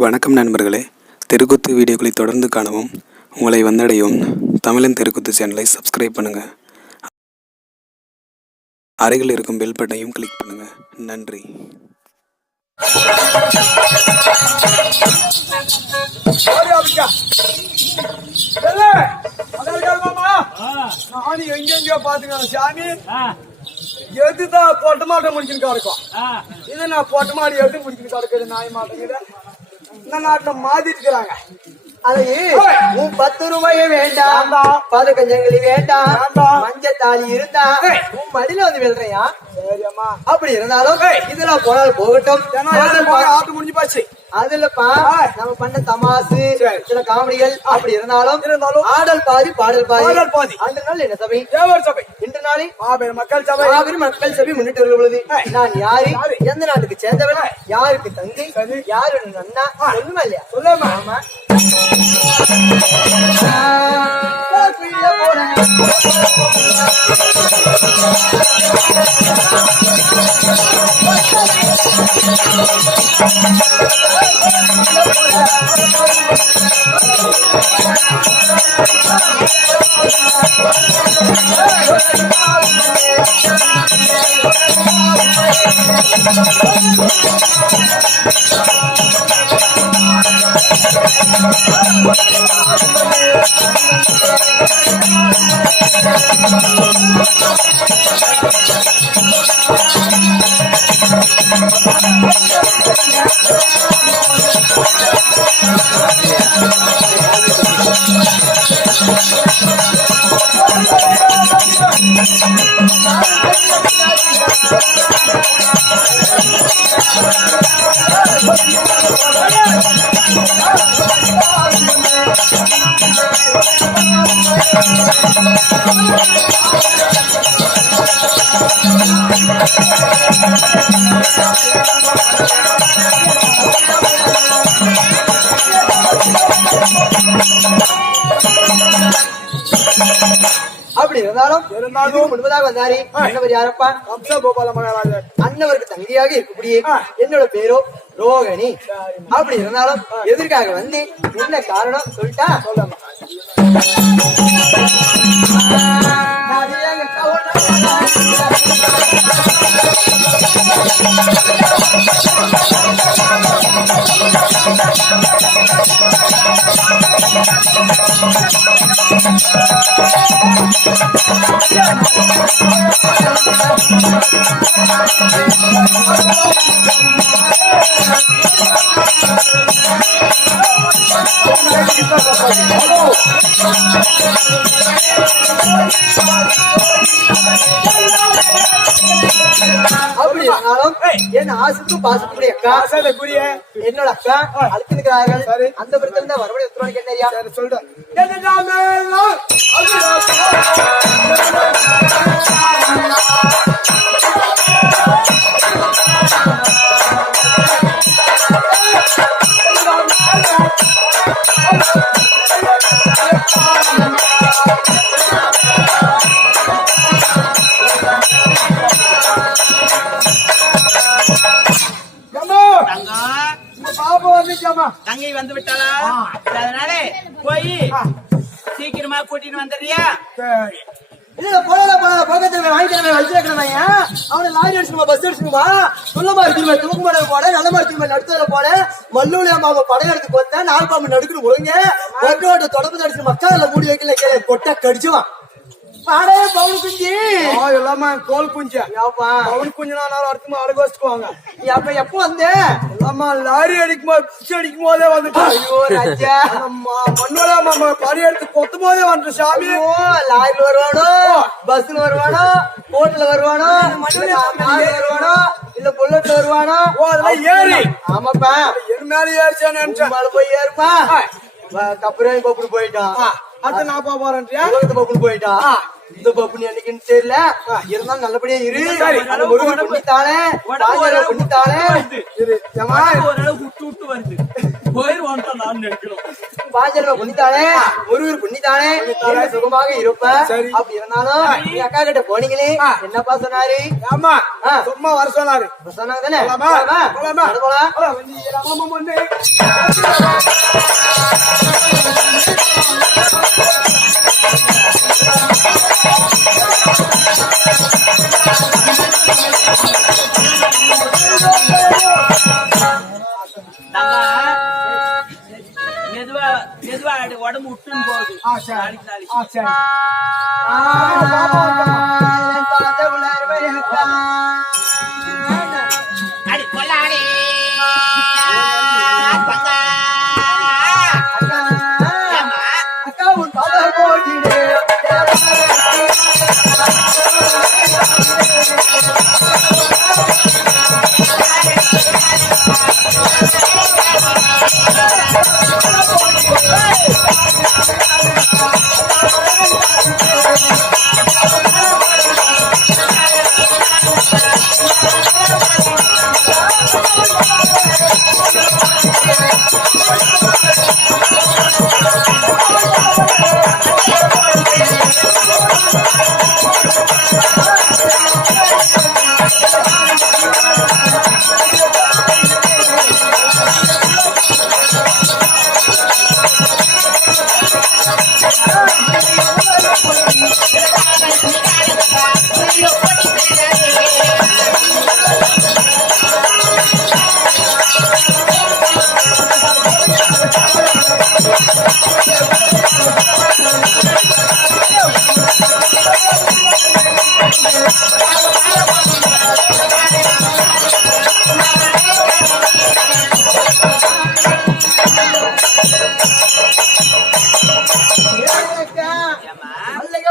வணக்கம் நண்பர்களே, தெருக்கூத்து வீடியோக்களை தொடர்ந்து காணவும் உங்களை வந்தடையும் தமிழன் தெருக்கூத்து சேனலை சப்ஸ்கிரைப் பண்ணுங்கள். அருகில் இருக்கும் பெல் பட்டனையும் கிளிக் பண்ணுங்கள். நன்றி. எங்கெங்கயோ பாத்துக்கலாம் சாமி, எதுதான் பொட்ட மாட்டம் முடிச்சுன்னு கிடக்கும். இது நான் பொட்ட மாடி எது முடிச்சுன்னு கிடக்குது நாய் மாட்டேங்கிற இந்த நாட்டை மாத்திட்டுக்கிறாங்க. அது 10 ரூபாயே வேண்டாம், 15 வேண்டாம், மஞ்சள் தாலி இருந்தா உன் மடியில வந்து வெல்றையா. சரியம்மா, அப்படி இருந்தாலும் இதெல்லாம் போனால் போகட்டும். ஆட்டு முடிஞ்சு போச்சு. அதுலப்பா நம்ம பண்ண தமாசு சில காமெடிகள் அப்படி இருந்தாலும் ஆடல் பாதி பாடல் பாதி. அன்று நாள் என்ன சபை? தேவர் சபை. இன்று நாளை மக்கள் சபை. மக்கள் சபை முன்னிட்டு வருகிற பொழுது நான் யாரு, எந்த நாட்டுக்கு சேர்ந்தவன், யாருக்கு தங்கை, யாரு அண்ணா சொல்லுமா இல்லையா? சொல்லாமா? ஆமா. அப்படி இருந்தாலும் முன்பதாக வந்தாரு அண்ணவர். யாரப்பா? கோபால மகாராஜர். அண்ணவருக்கு தங்கியாக இருக்கக்கூடிய என்னோட பேரோ ரோகிணி. அப்படி இருந்தாலும் எதற்காக வந்து என்ன காரணம் சொல்லிட்டா சொல்லமா. அப்படி இருந்தாலும் என் ஆசுக்கும் பாசத்துக்குரிய அக்கா என்னோட அக்கா அழுத்திருக்கிறார்கள். அந்த பிரச்சனை தான் வரவழி உத்தரவாடி கேட்டறியா சொல்றேன். தங்கை வந்து விட்டாளா? அதனால போய் சீக்கிரமா கூட்டிட்டு வந்துடுறியா? இல்ல போகத்துல வாங்கிக்கிறேன் வச்சிருக்கிறேன். அவனை லாரி அடிச்சுமா, பஸ் அடிச்சுமா, சொல்ல மாதிரி திரும்ப தூக்கு மாட போட, நல்ல மாதிரி திரும்ப நடுத்தர போட, மல்லூலியா மாமா படம் எடுத்து போத்த, நாலு பாம்பு நடுக்கணும் ஒழுங்க ஒட்டோட தொடர்பு அடிச்சு மக்கள் மூடி வைக்கல கே கொட்டை கடிச்சுவான். பாடே பவுன் குஞ்சு எல்லாமே தோல் குஞ்சு. பவுன் குஞ்சு நானும் அடுத்து அடகு வச்சுக்குவாங்க. அப்ப எப்போ வந்த? எல்லாமா லாரி அடிக்கும் போதே வந்துட்டு மண்ணோட படி எடுத்து கொத்தும் போதே வந்துட்டு சாமி. லாரில வருவானோ, பஸ்ல வருவானோ, போட்ல வருவானோ, வருவானோ, இல்ல புல்லட்ல வருவானோ? அதெல்லாம் ஏறி. ஆமாப்பா, என் மேல ஏறிச்சானு மேல போய் ஏறுப்பா. கப்புறம் பப்புனு போயிட்டான். அது நான் போறேன்றியா? பப்புனு போயிட்டான். இந்த பப்புனு என்னைக்குன்னு தெரியல. இருந்தாலும் நல்லபடியா இரு. பண்ணித்தானே பண்ணித்தானே ஓரளவு விட்டு வருது. போயிரு நான் நினைக்கிறோம். பாஞ்சரவை புண்ணித்தானே முருகர் புண்ணித்தானே சுகமாக இருப்ப அப்படி இருந்தாலும் நீ அக்கா கிட்ட போனீங்களே என்னப்பா சொன்னாரு ஆமா சும்மா வர சொன்னாரு சொன்னாங்க தானே போலாம் மெதுவா உடம்பு விட்டுன்னு போகுது அடி கொள்ளாடி அக்கா உன் தலை போட்டிடு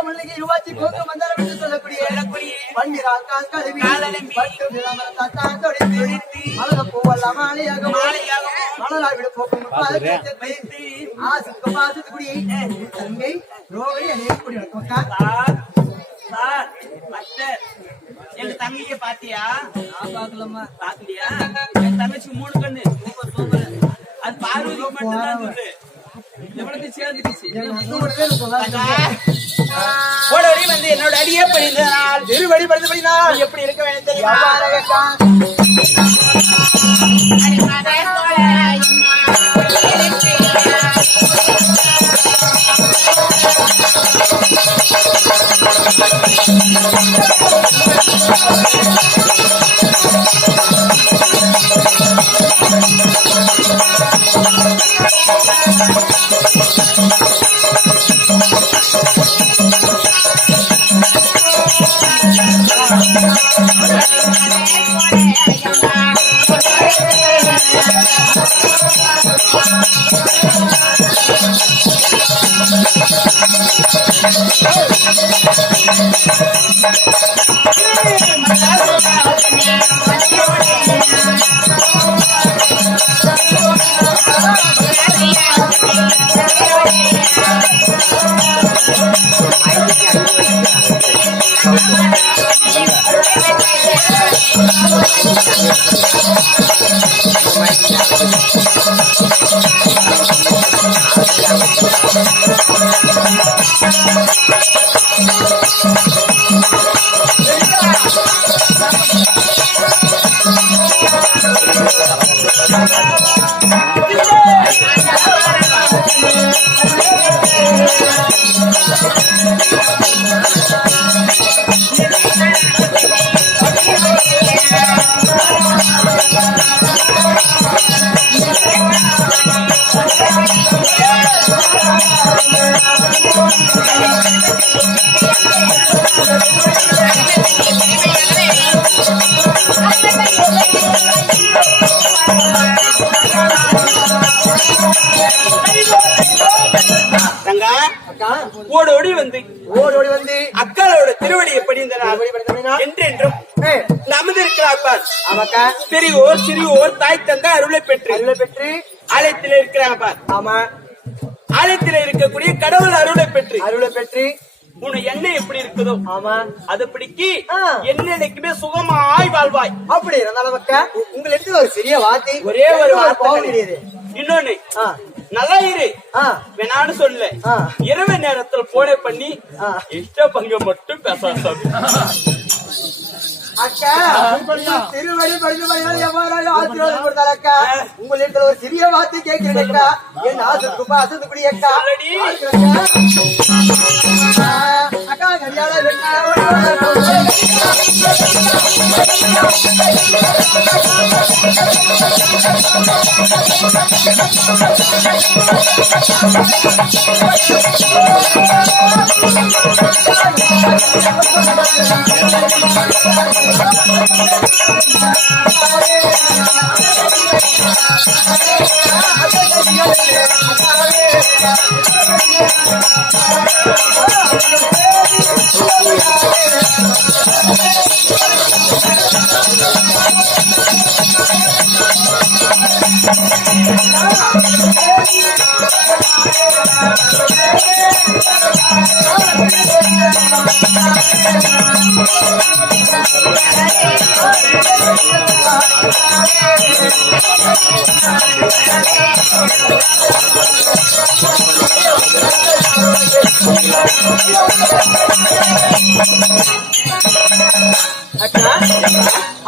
மல்லிகை யுவாச்சி கோக்கு மந்தாரம் என்று சொல்லக்கூடிய பன்னிரால் கால்களுவி பட்டு விளம்பரம் தட்டான் தொடித்து மலர பூவெல்லாம் மாலையாக மலராய் விட போக்கும் ஆசுக்கு பாசத்துக்குடியை தங்கை ரோகை அநேகக்கூடிய எங்க தங்கைய பாத்தியா பாக்கலாமா பாக்கலையா என் தங்கச்சி 3 கண்ணு சூப்பர் சூப்பர் அது பார்வதி மட்டும் தான் இருந்தது எவ்வளவு சேர்ந்துச்சு ஓடோடி வந்து என்னோட அடியே படிந்தால் திருவடி படுத்து படினால் எப்படி இருக்க வேண்டும் தெரியுமா ஓடோடி வந்து அக்காளோட திருவடி எப்படி என்றென்றும் நமதிருக்கிறார். பெரியோர் சிறியோர் தாய் தந்த அருளை பெற்று ஆலயத்தில் இருக்கிறாங்க. ஆமா, ஆலயத்தில் இருக்கக்கூடிய கடவுள் அருளை பெற்று உன் எண்ணெய் எப்படி இருக்குதோ ஆமா அது பிடிக்கி என்னைக்குமே சுகமாய் வாழ்வாய். அப்படி இருந்தாலும் உங்களுக்கு ஒரு சிறிய வார்த்தை, ஒரே ஒரு வார்த்தை கிடையாது. இன்னொன்னு நல்லா இரு ஆ, வேணான்னு சொல்லு. ஆ. இரவு நேரத்துல போனே பண்ணி ஆ. இஷ்ட பங்கு மட்டும் பேச அக்கா திருவடி படிக்க எவ்வாறு ஆசீர்வாதம் கொடுத்தாள் அக்கா. உங்களிடத்துல ஒரு சிறிய வார்த்தை கேட்கிறேன் அக்கா. என் ஆசத்துக்குப்பா அசத்துக்குடி அக்கா. சொல்லடி. அக்கா கரியால அக்கா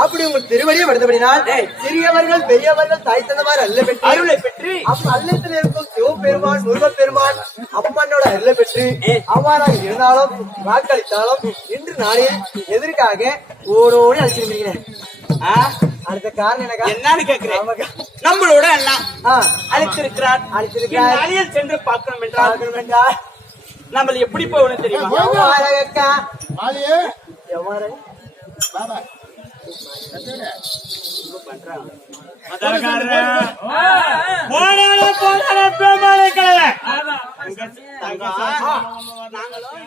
அப்படி உங்கள் திருவடியை படுத்தபடினால் சிறியவர்கள் பெரியவர்கள் தாய் தந்தவாறு அல்ல பெற்று அருளை பெற்று அல்லத்தில் இருக்கும் சிவபெருமான் முருகப்பெருமான் அம்மனோட அருளை பெற்று அவ்வாறாக இருந்தாலும் வாக்களித்தாலும் இன்று நாளில் எதற்காக ஓடோடி அழைச்சிருக்கிறேன். அடுத்த காரணம் எனக்கா என்னன்னு கேக்குறேன். ஆமாக்கா. நம்மளோட அண்ணா ஆ, அழைத்திருக்கிறார். அழைத்திருக்கிறார். நாளில் சென்று பார்க்கணும் என்றால் பார்க்கணும் என்றால் நம்ம எப்படி போகணும் தெரியுமா? எவ்வாறாக அக்கா எவ்வாறு போனாலும் போனாலும் பெருமாளை கிழவன். நாங்களும்